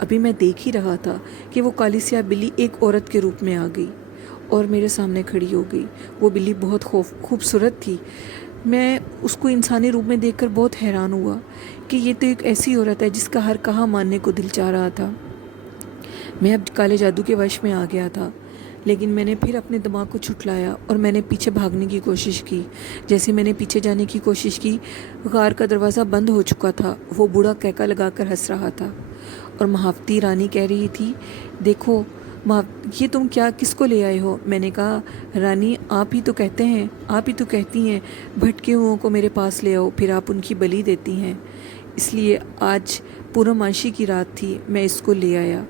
ابھی میں دیکھ ہی رہا تھا کہ وہ کالی سیاہ بلی ایک عورت کے روپ میں آ گئی اور میرے سامنے کھڑی ہو گئی۔ وہ بلی بہت خوبصورت تھی۔ میں اس کو انسانی روپ میں دیکھ کر بہت حیران ہوا کہ یہ تو ایک ایسی عورت ہے جس کا ہر کہا ماننے کو دل چاہ رہا تھا۔ میں اب کالے جادو کے وش میں آ گیا تھا، لیکن میں نے پھر اپنے دماغ کو چھٹلایا اور میں نے پیچھے بھاگنے کی کوشش کی۔ جیسے میں نے پیچھے جانے کی کوشش کی، غار کا دروازہ بند ہو چکا تھا۔ وہ بوڑھا کہکا لگا کر ہنس رہا تھا اور مہاوتی رانی کہہ رہی تھی، دیکھو یہ تم کیا کس کو لے آئے ہو؟ میں نے کہا، رانی آپ ہی تو کہتی ہیں بھٹکے ہوئوں کو میرے پاس لے آؤ، پھر آپ ان کی بلی دیتی ہیں، اس لیے آج پورماشی کی رات تھی، میں اس کو لے آیا۔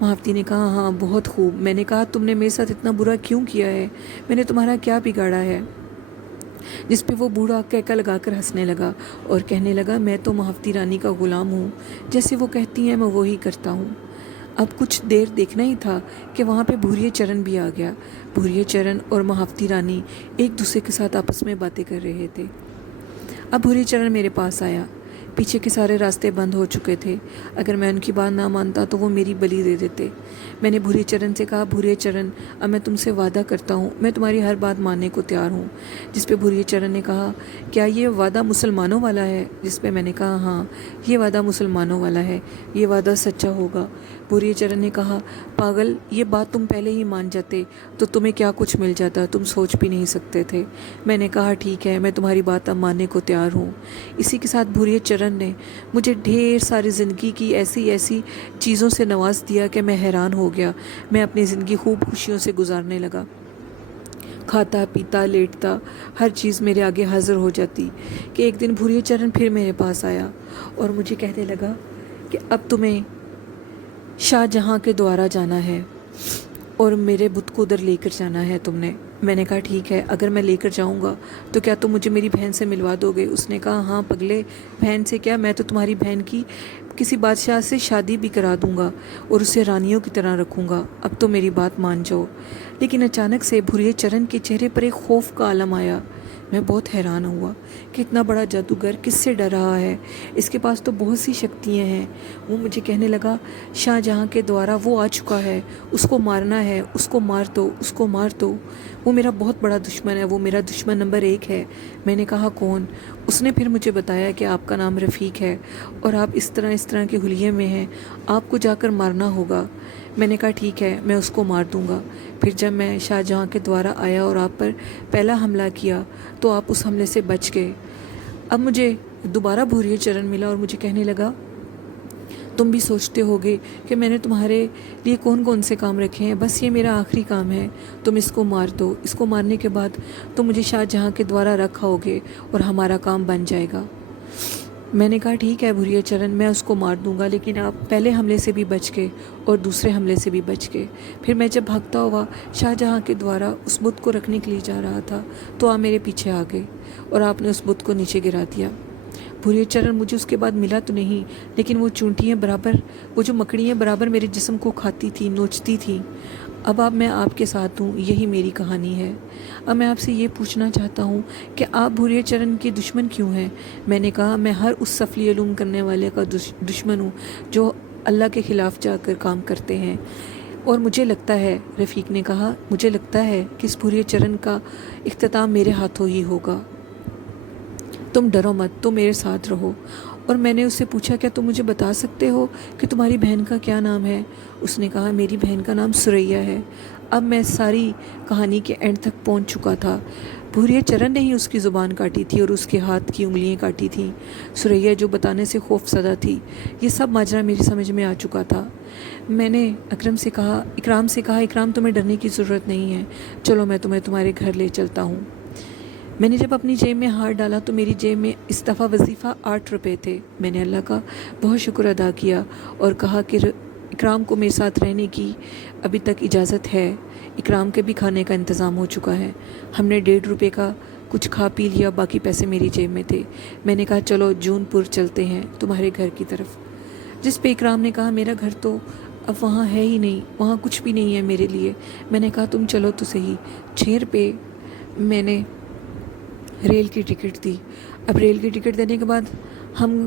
مہاوتی نے کہا، ہاں بہت خوب۔ میں نے کہا، تم نے میرے ساتھ اتنا برا کیوں کیا ہے؟ میں نے تمہارا کیا بگاڑا ہے؟ جس پہ وہ بوڑھا کہکا لگا کر ہنسنے لگا اور کہنے لگا، میں تو مہاوتی رانی کا غلام ہوں، جیسے وہ کہتی ہیں میں وہی کرتا ہوں۔ اب کچھ دیر دیکھنا ہی تھا کہ وہاں پہ بھوریے چرن بھی آ گیا۔ بھوریے چرن اور مہاوتی رانی ایک دوسرے کے ساتھ آپس میں باتیں کر رہے تھے۔ اب بھوریے چرن میرے پاس آیا۔ پیچھے کے سارے راستے بند ہو چکے تھے، اگر میں ان کی بات نہ مانتا تو وہ میری بلی دے دیتے۔ میں نے بھوریے چرن سے کہا، بھوریے چرن اب میں تم سے وعدہ کرتا ہوں، میں تمہاری ہر بات ماننے کو تیار ہوں۔ جس پہ بھوریے چرن نے کہا، کیا یہ وعدہ مسلمانوں والا ہے؟ جس پہ میں نے کہا، ہاں یہ وعدہ مسلمانوں والا ہے، یہ وعدہ سچا ہوگا۔ بھوریے چرن نے کہا، پاگل، یہ بات تم پہلے ہی مان جاتے تو تمہیں کیا کچھ مل جاتا، تم سوچ بھی نہیں سکتے تھے۔ میں نے کہا، ٹھیک ہے، میں تمہاری بات اب ماننے کو تیار ہوں۔ اسی کے ساتھ بھوریے چرن نے مجھے ڈھیر ساری زندگی کی ایسی چیزوں سے نواز دیا کہ میں حیران ہو گیا۔ میں اپنی زندگی خوب خوشیوں سے گزارنے لگا، کھاتا پیتا لیٹتا، ہر چیز میرے آگے حاضر ہو جاتی کہ ایک دن بھوریے چرن پھر میرے پاس آیا اور مجھے کہنے لگا کہ اب تمہیں شاہ جہاں کے دوارا جانا ہے اور میرے بت کو ادھر لے کر جانا ہے تم نے۔ میں نے کہا، ٹھیک ہے، اگر میں لے کر جاؤں گا تو کیا تم مجھے میری بہن سے ملوا دو گے؟ اس نے کہا، ہاں پگلے، بہن سے کیا، میں تو تمہاری بہن کی کسی بادشاہ سے شادی بھی کرا دوں گا اور اسے رانیوں کی طرح رکھوں گا، اب تو میری بات مان جاؤ۔ لیکن اچانک سے بھوریے چرن کے چہرے پر ایک خوف کا عالم آیا۔ میں بہت حیران ہوا کہ اتنا بڑا جادوگر کس سے ڈر رہا ہے، اس کے پاس تو بہت سی شکتیاں ہیں۔ وہ مجھے کہنے لگا، شاہ جہاں کے دوارا وہ آ چکا ہے، اس کو مارنا ہے، اس کو مار دو، اس کو مار دو، وہ میرا بہت بڑا دشمن ہے، وہ میرا دشمن نمبر 1 ہے۔ میں نے کہا، کون؟ اس نے پھر مجھے بتایا کہ آپ کا نام رفیق ہے اور آپ اس طرح کے حلیے میں ہیں، آپ کو جا کر مارنا ہوگا۔ میں نے کہا، ٹھیک ہے، میں اس کو مار دوں گا۔ پھر جب میں شاہ جہاں کے دوارا آیا اور آپ پر پہلا حملہ کیا تو آپ اس حملے سے بچ گئے۔ اب مجھے دوبارہ بھوریے چرن ملا اور مجھے کہنے لگا، تم بھی سوچتے ہوگے کہ میں نے تمہارے لیے کون سے کام رکھے ہیں، بس یہ میرا آخری کام ہے، تم اس کو مار دو، اس کو مارنے کے بعد تم مجھے شاہ جہاں کے دوارا رکھا ہوگے اور ہمارا کام بن جائے گا۔ میں نے کہا، ٹھیک ہے بھوریے چرن، میں اس کو مار دوں گا، لیکن آپ پہلے حملے سے بھی بچ گئے اور دوسرے حملے سے بھی بچ گئے۔ پھر میں جب بھاگتا ہوا شاہ جہاں کے دوارا اس بت کو رکھنے کے لیے جا رہا تھا تو آپ میرے پیچھے آ گئے اور آپ نے اس بت کو نیچے گرا دیا۔ بھوریے چرن مجھے اس کے بعد ملا تو نہیں، لیکن وہ چونٹیاں برابر، وہ جو مکڑیاں برابر میرے جسم کو کھاتی تھی، نوچتی تھی۔ اب میں آپ کے ساتھ ہوں، یہی میری کہانی ہے۔ اب میں آپ سے یہ پوچھنا چاہتا ہوں کہ آپ بھوریے چرن کے دشمن کیوں ہیں؟ میں نے کہا، میں ہر اس سفلی علوم کرنے والے کا دشمن ہوں جو اللہ کے خلاف جا کر کام کرتے ہیں، اور مجھے لگتا ہے، رفیق نے کہا، مجھے لگتا ہے کہ اس بھوریے چرن کا اختتام میرے ہاتھوں ہی ہوگا۔ تم ڈرو مت، تم میرے ساتھ رہو۔ اور میں نے اس سے پوچھا، کیا تم مجھے بتا سکتے ہو کہ تمہاری بہن کا کیا نام ہے؟ اس نے کہا، میری بہن کا نام سریا ہے۔ اب میں ساری کہانی کے اینڈ تک پہنچ چکا تھا۔ بھوریے چرن نے ہی اس کی زبان کاٹی تھی اور اس کے ہاتھ کی انگلیاں کاٹی تھیں۔ سریا جو بتانے سے خوف زدہ تھی، یہ سب ماجرا میری سمجھ میں آ چکا تھا۔ میں نے اکرام سے کہا، اکرام تمہیں ڈرنے کی ضرورت نہیں ہے، چلو میں تمہیں تمہارے گھر لے چلتا ہوں۔ میں نے جب اپنی جیب میں ہاتھ ڈالا تو میری جیب میں اس دفعہ وظیفہ 8 روپے تھے۔ میں نے اللہ کا بہت شکر ادا کیا اور کہا کہ اکرام کو میرے ساتھ رہنے کی ابھی تک اجازت ہے، اکرام کے بھی کھانے کا انتظام ہو چکا ہے۔ ہم نے 1.5 روپے کا کچھ کھا پی لیا، باقی پیسے میری جیب میں تھے۔ میں نے کہا، چلو جون پور چلتے ہیں، تمہارے گھر کی طرف۔ جس پہ اکرام نے کہا، میرا گھر تو اب وہاں ہے ہی نہیں، وہاں کچھ بھی نہیں ہے میرے لیے۔ میں نے کہا، تم چلو تو صحیح۔ 6 روپے میں نے ریل کی ٹکٹ دی۔ اب ریل کی ٹکٹ دینے کے بعد ہم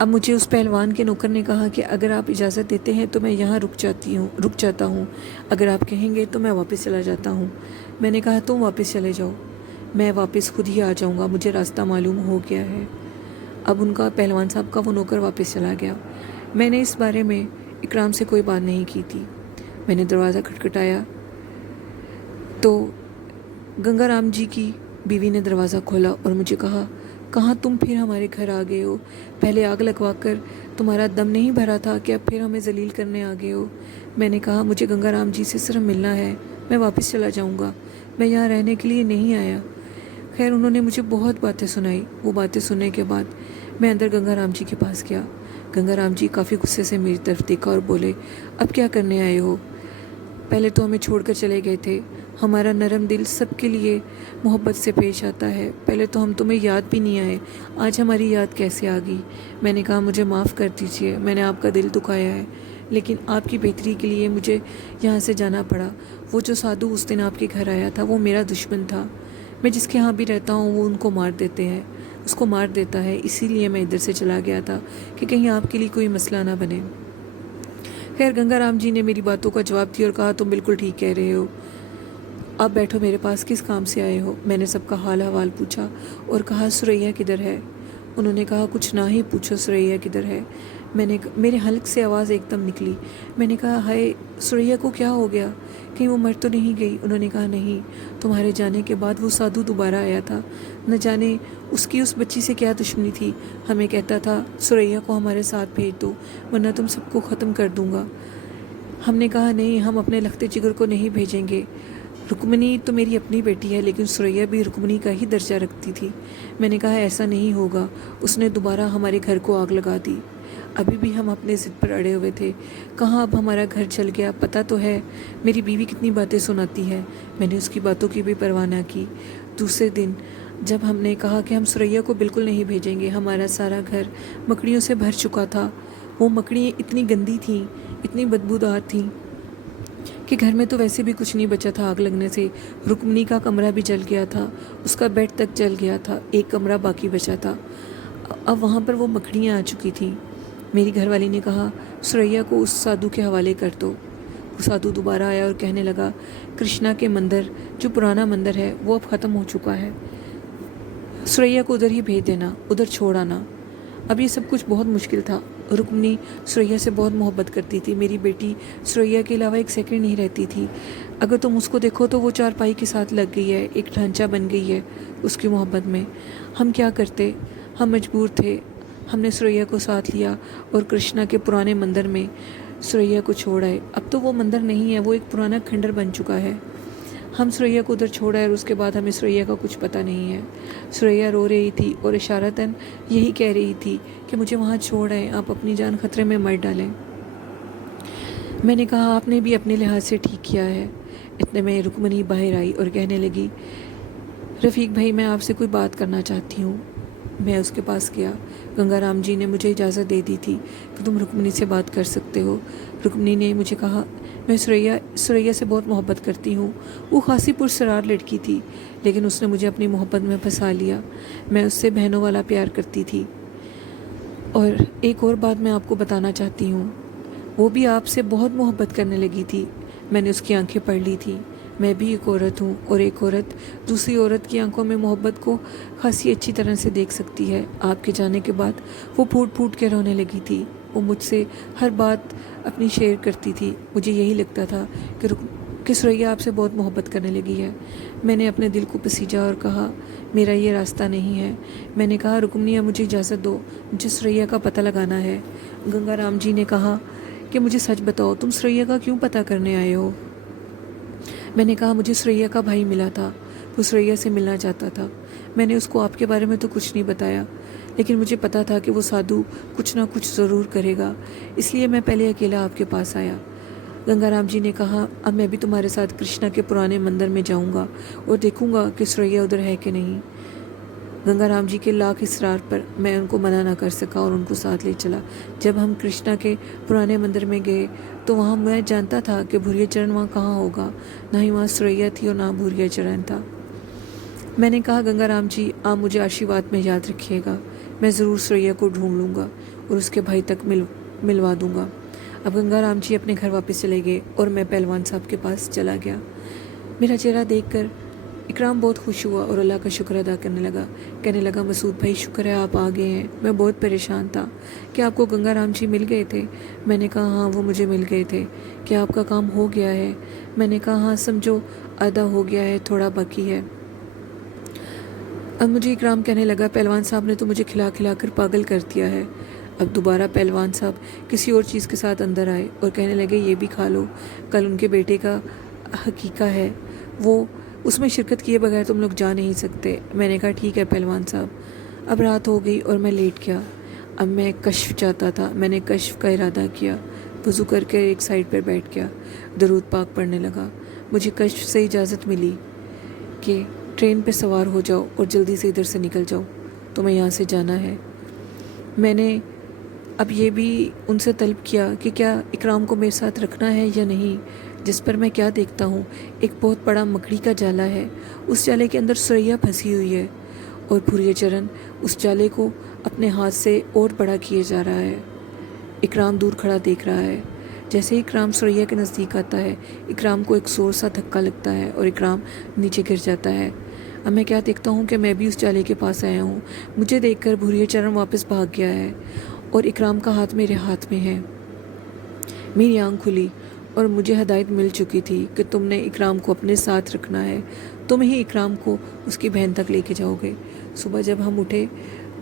اب مجھے اس پہلوان کے نوکر نے کہا کہ اگر آپ اجازت دیتے ہیں تو میں یہاں رک جاتا ہوں، اگر آپ کہیں گے تو میں واپس چلا جاتا ہوں۔ میں نے کہا تم واپس چلے جاؤ، میں واپس خود ہی آ جاؤں گا، مجھے راستہ معلوم ہو گیا ہے۔ اب ان کا پہلوان صاحب کا وہ نوکر واپس چلا گیا۔ میں نے اس بارے میں اکرام سے کوئی بات نہیں کی تھی۔ میں نے دروازہ کھٹکھٹایا تو گنگا رام جی کی بیوی نے دروازہ کھولا اور مجھے کہا، کہاں تم پھر ہمارے گھر آ گئے ہو؟ پہلے آگ لگوا کر تمہارا دم نہیں بھرا تھا کہ اب پھر ہمیں ذلیل کرنے آ گئے ہو؟ میں نے کہا مجھے گنگا رام جی سے صرف ملنا ہے، میں واپس چلا جاؤں گا، میں یہاں رہنے کے لیے نہیں آیا۔ خیر انہوں نے مجھے بہت باتیں سنائی۔ وہ باتیں سننے کے بعد میں اندر گنگا رام جی کے پاس گیا۔ گنگا رام جی کافی غصے سے میری طرف دیکھا اور بولے، اب کیا کرنے آئے ہو؟ پہلے تو ہمیں چھوڑ کر چلے گئے تھے، ہمارا نرم دل سب کے لیے محبت سے پیش آتا ہے، پہلے تو ہم تمہیں یاد بھی نہیں آئے، آج ہماری یاد کیسے آ گئی؟ میں نے کہا مجھے معاف کر دیجیے، میں نے آپ کا دل دکھایا ہے، لیکن آپ کی بہتری کے لیے مجھے یہاں سے جانا پڑا۔ وہ جو سادھو اس دن آپ کے گھر آیا تھا وہ میرا دشمن تھا، میں جس کے ہاں بھی رہتا ہوں وہ ان کو مار دیتا ہے، اسی لیے میں ادھر سے چلا گیا تھا کہ کہیں آپ کے لیے کوئی مسئلہ نہ بنے۔ خیر گنگا رام جی نے میری باتوں کا جواب دیا اور کہا تم بالکل ٹھیک کہہ رہے ہو، آپ بیٹھو، میرے پاس کس کام سے آئے ہو؟ میں نے سب کا حال احوال پوچھا اور کہا سریا کدھر ہے؟ انہوں نے کہا کچھ نہ ہی پوچھو، سریا کدھر ہے؟ میرے حلق سے آواز ایک دم نکلی۔ میں نے کہا ہائے، سریا کو کیا ہو گیا؟ کہیں وہ مر تو نہیں گئی؟ انہوں نے کہا نہیں، تمہارے جانے کے بعد وہ سادھو دوبارہ آیا تھا، نہ جانے اس کی اس بچی سے کیا دشمنی تھی، ہمیں کہتا تھا سریا کو ہمارے ساتھ بھیج دو ورنہ تم سب کو ختم کر دوں گا۔ ہم نے کہا نہیں، ہم اپنے لخت جگر کو نہیں بھیجیں گے، رکمنی تو میری اپنی بیٹی ہے لیکن سریا بھی رکمنی کا ہی درجہ رکھتی تھی۔ میں نے کہا ایسا نہیں ہوگا، اس نے دوبارہ ہمارے گھر کو آگ لگا دی۔ ابھی بھی ہم اپنے ضد پر اڑے ہوئے تھے، کہاں اب ہمارا گھر جل گیا، پتہ تو ہے میری بیوی کتنی باتیں سناتی ہے۔ میں نے اس کی باتوں کی بھی پرواہ نہ کی۔ دوسرے دن جب ہم نے کہا کہ ہم سریا کو بالکل نہیں بھیجیں گے، ہمارا سارا گھر مکڑیوں سے بھر چکا تھا۔ وہ مکڑیاں اتنی گندی تھیں، اتنی بدبودار تھیں کہ گھر میں تو ویسے بھی کچھ نہیں بچا تھا آگ لگنے سے۔ رکمنی کا کمرہ بھی جل گیا تھا، اس کا بیڈ تک جل گیا تھا، ایک کمرہ باقی بچا تھا۔ اب وہاں پر وہ مکڑیاں آ چکی تھیں۔ میری گھر والی نے کہا سریا کو اس سادھو کے حوالے کر دو۔ وہ سادھو دوبارہ آیا اور کہنے لگا کرشنا کے مندر جو پرانا مندر ہے وہ اب ختم ہو چکا ہے، سریا کو ادھر ہی بھیج دینا، ادھر چھوڑ آنا۔ اب یہ سب کچھ بہت مشکل تھا۔ رکمنی سریا سے بہت محبت کرتی تھی، میری بیٹی سریا کے علاوہ ایک سیکنڈ نہیں رہتی تھی۔ اگر تم اس کو دیکھو تو وہ چارپائی کے ساتھ لگ گئی ہے، ایک ڈھانچہ بن گئی ہے اس کی محبت میں۔ ہم کیا کرتے، ہم مجبور تھے، ہم نے سریا کو ساتھ لیا اور کرشنا کے پرانے مندر میں سریا کو چھوڑ آئے۔ اب تو وہ مندر نہیں ہے، وہ ایک پرانا کھنڈر بن چکا ہے۔ ہم سریا کو ادھر چھوڑ آئے اور اس کے بعد ہمیں سریا کا کچھ پتہ نہیں ہے۔ سریا رو رہی تھی اور اشارتاً یہی کہہ رہی تھی کہ مجھے وہاں چھوڑ آئیں، آپ اپنی جان خطرے میں مر ڈالیں۔ میں نے کہا آپ نے بھی اپنے لحاظ سے ٹھیک کیا ہے۔ اتنے میں رکمنی باہر آئی اور کہنے لگی رفیق بھائی میں آپ سے کوئی بات کرنا چاہتی ہوں۔ میں اس کے پاس گیا۔ گنگا رام جی نے مجھے اجازت دے دی تھی کہ تم رکمنی سے بات کر سکتے ہو۔ رکمنی نے مجھے کہا میں سریا سے بہت محبت کرتی ہوں، وہ خاصی پرسرار لڑکی تھی لیکن اس نے مجھے اپنی محبت میں پھنسا لیا۔ میں اس سے بہنوں والا پیار کرتی تھی۔ اور ایک اور بات میں آپ کو بتانا چاہتی ہوں، وہ بھی آپ سے بہت محبت کرنے لگی تھی۔ میں نے اس کی آنکھیں پڑھ لی تھیں۔ میں بھی ایک عورت ہوں اور ایک عورت دوسری عورت کی آنکھوں میں محبت کو خاصی اچھی طرح سے دیکھ سکتی ہے۔ آپ کے جانے کے بعد وہ پھوٹ پھوٹ کے رونے لگی تھی، وہ مجھ سے ہر بات اپنی شیئر کرتی تھی۔ مجھے یہی لگتا تھا کہ سریا آپ سے بہت محبت کرنے لگی ہے۔ میں نے اپنے دل کو پسیجا اور کہا میرا یہ راستہ نہیں ہے۔ میں نے کہا رکمنی مجھے اجازت دو، مجھے سریا کا پتہ لگانا ہے۔ گنگا رام جی نے کہا کہ مجھے سچ بتاؤ تم سریا کا کیوں پتہ کرنے آئے ہو؟ میں نے کہا مجھے سریا کا بھائی ملا تھا، وہ سریا سے ملنا چاہتا تھا۔ میں نے اس کو آپ کے بارے میں تو کچھ نہیں بتایا لیکن مجھے پتا تھا کہ وہ سادھو کچھ نہ کچھ ضرور کرے گا، اس لیے میں پہلے اکیلا آپ کے پاس آیا۔ گنگا رام جی نے کہا اب میں بھی تمہارے ساتھ کرشنا کے پرانے مندر میں جاؤں گا اور دیکھوں گا کہ سریا ادھر ہے کہ نہیں۔ گنگا رام جی کے لاکھ اصرار پر میں ان کو منع نہ کر سکا اور ان کو ساتھ لے چلا۔ جب ہم کرشنا کے پرانے مندر میں گئے تو وہاں میں جانتا تھا کہ بھوریا چرن وہاں کہاں ہوگا، نہ ہی وہاں سریا تھی اور نہ بھوریا چرن تھا۔ میں نے کہا گنگا رام جی آپ مجھے آشیواد میں یاد رکھیے گا، میں ضرور سریا کو ڈھونڈ لوں گا اور اس کے بھائی تک ملوا دوں گا۔ اب گنگا رام جی اپنے گھر واپس چلے گئے اور میں پہلوان صاحب کے پاس چلا گیا۔ میرا چہرہ دیکھ کر اکرام بہت خوش ہوا اور اللہ کا شکر ادا کرنے لگا۔ کہنے لگا مسعود بھائی شکر ہے آپ آ گئے ہیں، میں بہت پریشان تھا۔ کہ آپ کو گنگا رام جی مل گئے تھے؟ میں نے کہا ہاں وہ مجھے مل گئے تھے۔ کیا آپ کا کام ہو گیا ہے؟ میں نے کہا ہاں سمجھو آدھا ہو گیا ہے، تھوڑا باقی ہے۔ اب مجھے اکرام کہنے لگا پہلوان صاحب نے تو مجھے کھلا کھلا کر پاگل کر دیا ہے۔ اب دوبارہ پہلوان صاحب کسی اور چیز کے ساتھ اندر آئے اور کہنے لگے یہ بھی کھا لو، کل ان کے بیٹے کا حقیقہ ہے، وہ اس میں شرکت کیے بغیر تم لوگ جا نہیں سکتے۔ میں نے کہا ٹھیک ہے پہلوان صاحب۔ اب رات ہو گئی اور میں لیٹ گیا۔ اب میں کشف چاہتا تھا، میں نے کشف کا ارادہ کیا، وضو کر کے ایک سائڈ پر بیٹھ گیا، درود پاک پڑھنے لگا۔ مجھے کشف سے اجازت ملی کہ ٹرین پہ سوار ہو جاؤ اور جلدی سے ادھر سے نکل جاؤ، تمہیں یہاں سے جانا ہے۔ میں نے اب یہ بھی ان سے طلب کیا کہ کیا اکرام کو میرے ساتھ رکھنا ہے یا نہیں، جس پر میں کیا دیکھتا ہوں ایک بہت بڑا مکڑی کا جالا ہے، اس جالے کے اندر سریا پھنسی ہوئی ہے اور بھوریا چرن اس جالے کو اپنے ہاتھ سے اور بڑا کیے جا رہا ہے۔ اکرام دور کھڑا دیکھ رہا ہے۔ جیسے ہی اکرام سریا کے نزدیک آتا ہے، اکرام کو ایک زور سا دھکا لگتا ہے اور اکرام نیچے گر جاتا ہے۔ اب میں کیا دیکھتا ہوں کہ میں بھی اس جالے کے پاس آیا ہوں۔ مجھے دیکھ کر بھوریا چرن واپس بھاگ گیا ہے اور اکرام کا ہاتھ میرے ہاتھ میں ہے۔ میری آنکھ کھلی اور مجھے ہدایت مل چکی تھی کہ تم نے اکرام کو اپنے ساتھ رکھنا ہے، تم ہی اکرام کو اس کی بہن تک لے کے جاؤ گے۔ صبح جب ہم اٹھے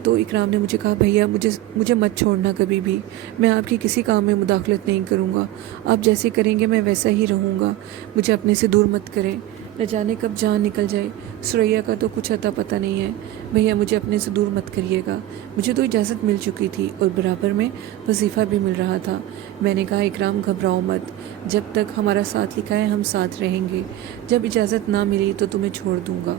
تو اکرام نے مجھے کہا بھیا مجھے مت چھوڑنا کبھی بھی، میں آپ کی کسی کام میں مداخلت نہیں کروں گا، آپ جیسے کریں گے میں ویسا ہی رہوں گا، مجھے اپنے سے دور مت کریں، نہ جانے کب جان نکل جائے، سریا کا تو کچھ عطا پتہ نہیں ہے، بھیا مجھے اپنے سے دور مت کریے گا۔ مجھے تو اجازت مل چکی تھی اور برابر میں وظیفہ بھی مل رہا تھا۔ میں نے کہا اکرام گھبراؤ مت، جب تک ہمارا ساتھ لکھا ہے ہم ساتھ رہیں گے، جب اجازت نہ ملی تو تمہیں چھوڑ دوں گا۔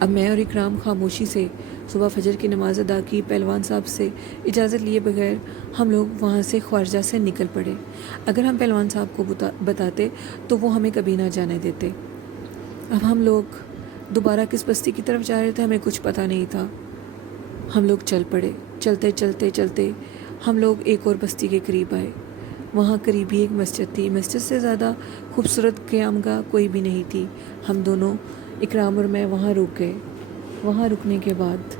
اب میں اور اکرام خاموشی سے صبح فجر کی نماز ادا کی، پہلوان صاحب سے اجازت لیے بغیر ہم لوگ وہاں سے خواجہ سے نکل پڑے۔ اگر ہم پہلوان صاحب کو بتاتے تو وہ ہمیں کبھی نہ جانے دیتے۔ اب ہم لوگ دوبارہ کس بستی کی طرف جا رہے تھے ہمیں کچھ پتہ نہیں تھا۔ ہم لوگ چل پڑے، چلتے چلتے چلتے ہم لوگ ایک اور بستی کے قریب آئے۔ وہاں قریب ہی ایک مسجد تھی، مسجد سے زیادہ خوبصورت قیام گاہ کوئی بھی نہیں تھی۔ ہم دونوں اکرام اور میں وہاں رک گئے۔ وہاں رکنے کے بعد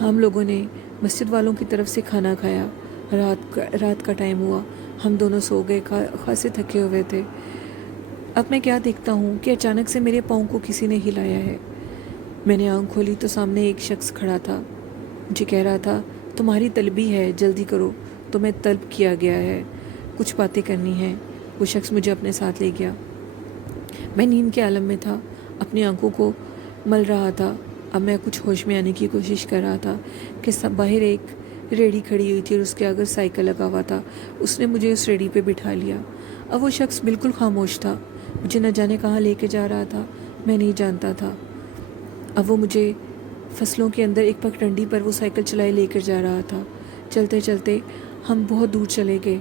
ہم لوگوں نے مسجد والوں کی طرف سے کھانا کھایا۔ رات کا ٹائم ہوا، ہم دونوں سو گئے، خاصے تھکے ہوئے تھے۔ اب میں کیا دیکھتا ہوں کہ اچانک سے میرے پاؤں کو کسی نے ہلایا ہے۔ میں نے آنکھ کھولی تو سامنے ایک شخص کھڑا تھا، مجھے کہہ رہا تھا تمہاری طلبی ہے، جلدی کرو، تمہیں طلب کیا گیا ہے، کچھ باتیں کرنی ہیں۔ وہ شخص مجھے اپنے ساتھ لے گیا۔ میں نیند کے عالم میں تھا، اپنی آنکھوں کو مل رہا تھا۔ اب میں کچھ ہوش میں آنے کی کوشش کر رہا تھا کہ باہر ایک ریڑھی کھڑی ہوئی تھی اور اس کے آگے سائیکل لگا ہوا تھا، اس نے مجھے اس ریڑھی پہ بٹھا لیا۔ اب وہ شخص بالکل خاموش تھا، مجھے نہ جانے کہاں لے کے جا رہا تھا، میں نہیں جانتا تھا۔ اب وہ مجھے فصلوں کے اندر ایک پگڈنڈی پر وہ سائیکل چلائے لے کر جا رہا تھا۔ چلتے چلتے ہم بہت دور چلے گئے۔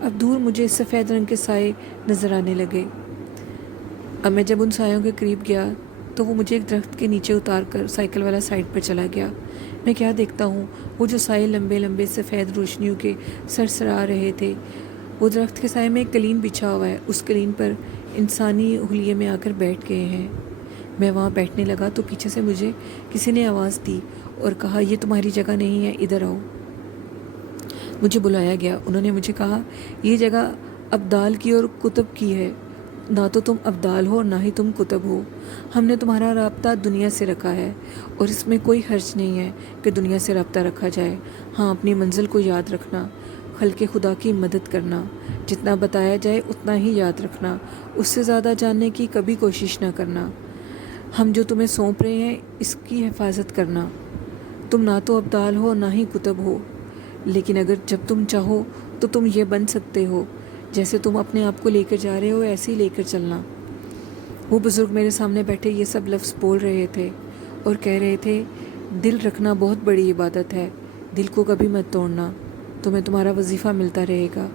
اب دور مجھے سفید رنگ کے سائے نظر آنے لگے۔ اب میں جب ان سایوں کے قریب گیا تو وہ مجھے ایک درخت کے نیچے اتار کر سائیکل والا سائیڈ پر چلا گیا۔ میں کیا دیکھتا ہوں، وہ جو سائے لمبے لمبے سفید روشنیوں کے سرسرا رہے تھے، وہ درخت کے سائے میں ایک قلین بچھا ہوا ہے، اس قلین پر انسانی حلیے میں آ کر بیٹھ گئے ہیں۔ میں وہاں بیٹھنے لگا تو پیچھے سے مجھے کسی نے آواز دی اور کہا یہ تمہاری جگہ نہیں ہے، ادھر آؤ۔ مجھے بلایا گیا، انہوں نے مجھے کہا یہ جگہ ابدال کی اور کتب کی ہے، نہ تو تم ابدال ہو نہ ہی تم کتب ہو، ہم نے تمہارا رابطہ دنیا سے رکھا ہے اور اس میں کوئی حرج نہیں ہے کہ دنیا سے رابطہ رکھا جائے۔ ہاں اپنی منزل کو یاد رکھنا، خلق خدا کی مدد کرنا، جتنا بتایا جائے اتنا ہی یاد رکھنا، اس سے زیادہ جاننے کی کبھی کوشش نہ کرنا، ہم جو تمہیں سونپ رہے ہیں اس کی حفاظت کرنا۔ تم نہ تو ابدال ہو نہ ہی کتب ہو، لیکن اگر جب تم چاہو تو تم یہ بن سکتے ہو، جیسے تم اپنے آپ کو لے کر جا رہے ہو ایسے ہی لے کر چلنا۔ وہ بزرگ میرے سامنے بیٹھے یہ سب لفظ بول رہے تھے اور کہہ رہے تھے دل رکھنا بہت بڑی عبادت ہے، دل کو کبھی مت توڑنا، تمہیں تمہارا وظیفہ ملتا رہے گا،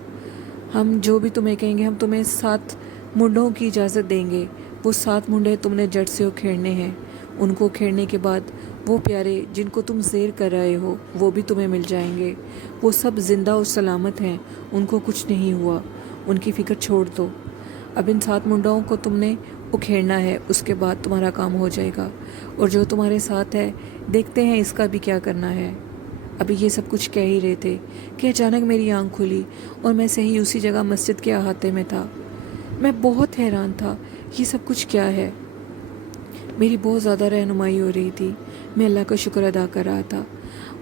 ہم جو بھی تمہیں کہیں گے ہم تمہیں 7 منڈوں کی اجازت دیں گے، وہ 7 منڈے تم نے جڑ سے اکھیڑنے ہیں، ان کو اکھیڑنے کے بعد وہ پیارے جن کو تم زیر کر رہے ہو وہ بھی تمہیں مل جائیں گے. وہ سب زندہ اور سلامت ہیں, ان کو کچھ نہیں ہوا, ان کی فکر چھوڑ دو. اب ان 7 منڈاؤں کو تم نے اکھیڑنا ہے, اس کے بعد تمہارا کام ہو جائے گا. اور جو تمہارے ساتھ ہے دیکھتے ہیں اس کا بھی کیا کرنا ہے. ابھی یہ سب کچھ کہہ ہی رہے تھے کہ اچانک میری آنکھ کھلی اور میں صحیح اسی جگہ مسجد کے احاطے میں تھا. میں بہت حیران تھا, یہ سب کچھ کیا ہے. میری بہت زیادہ رہنمائی ہو رہی تھی, میں اللہ کا شکر ادا کر رہا تھا.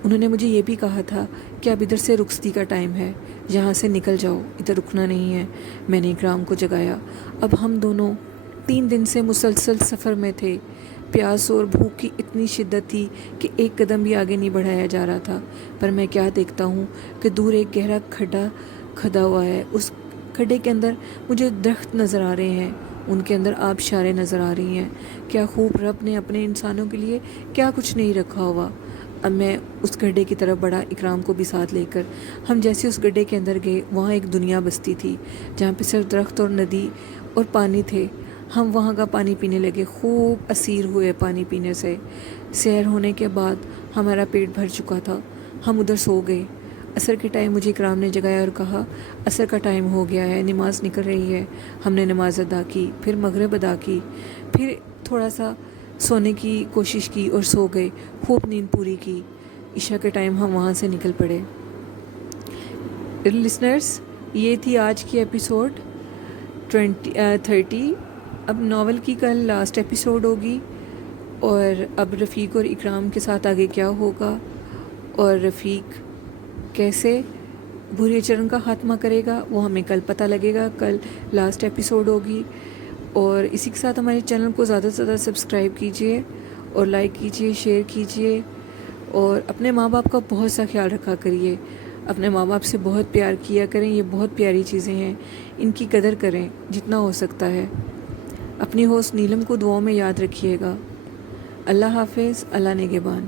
انہوں نے مجھے یہ بھی کہا تھا کہ اب ادھر سے رخصتی کا ٹائم ہے, یہاں سے نکل جاؤ, ادھر رکنا نہیں ہے. میں نے اکرام کو جگایا. اب ہم دونوں 3 دن سے مسلسل سفر میں تھے. پیاس اور بھوک کی اتنی شدت تھی کہ ایک قدم بھی آگے نہیں بڑھایا جا رہا تھا. پر میں کیا دیکھتا ہوں کہ دور ایک گہرا کھڈا کھدا ہوا ہے. اس کھڈے کے اندر مجھے درخت نظر آ رہے ہیں, ان کے اندر آبشاریں نظر آ رہی ہیں. کیا خوب رب نے اپنے انسانوں کے لیے کیا کچھ نہیں رکھا ہوا. اب میں اس گڈھے کی طرف بڑھا, اکرام کو بھی ساتھ لے کر. ہم جیسے اس گڈھے کے اندر گئے, وہاں ایک دنیا بستی تھی جہاں پہ صرف درخت اور ندی اور پانی تھے. ہم وہاں کا پانی پینے لگے, خوب اسیر ہوئے پانی پینے سے. سحر ہونے کے بعد ہمارا پیٹ بھر چکا تھا. ہم ادھر سو گئے. عصر کے ٹائم مجھے اکرام نے جگایا اور کہا عصر کا ٹائم ہو گیا ہے, نماز نکل رہی ہے. ہم نے نماز ادا کی, پھر مغرب ادا کی, پھر تھوڑا سا سونے کی کوشش کی اور سو گئے. خوب نیند پوری کی. عشاء کے ٹائم ہم وہاں سے نکل پڑے. لسنرز, یہ تھی آج کی ایپیسوڈ 30. اب ناول کی کل لاسٹ ایپیسوڈ ہوگی, اور اب رفیق اور اکرام کے ساتھ آگے کیا ہوگا, اور رفیق کیسے بھوری چرن کا خاتمہ کرے گا وہ ہمیں کل پتہ لگے گا. کل لاسٹ ایپیسوڈ ہوگی. اور اسی کے ساتھ ہمارے چینل کو زیادہ سے زیادہ سبسکرائب کیجئے اور لائک کیجئے, شیئر کیجئے, اور اپنے ماں باپ کا بہت سا خیال رکھا کریے. اپنے ماں باپ سے بہت پیار کیا کریں, یہ بہت پیاری چیزیں ہیں, ان کی قدر کریں جتنا ہو سکتا ہے. اپنی ہوسٹ نیلم کو دعاؤں میں یاد رکھیے گا. اللہ حافظ. اللہ نگہبان.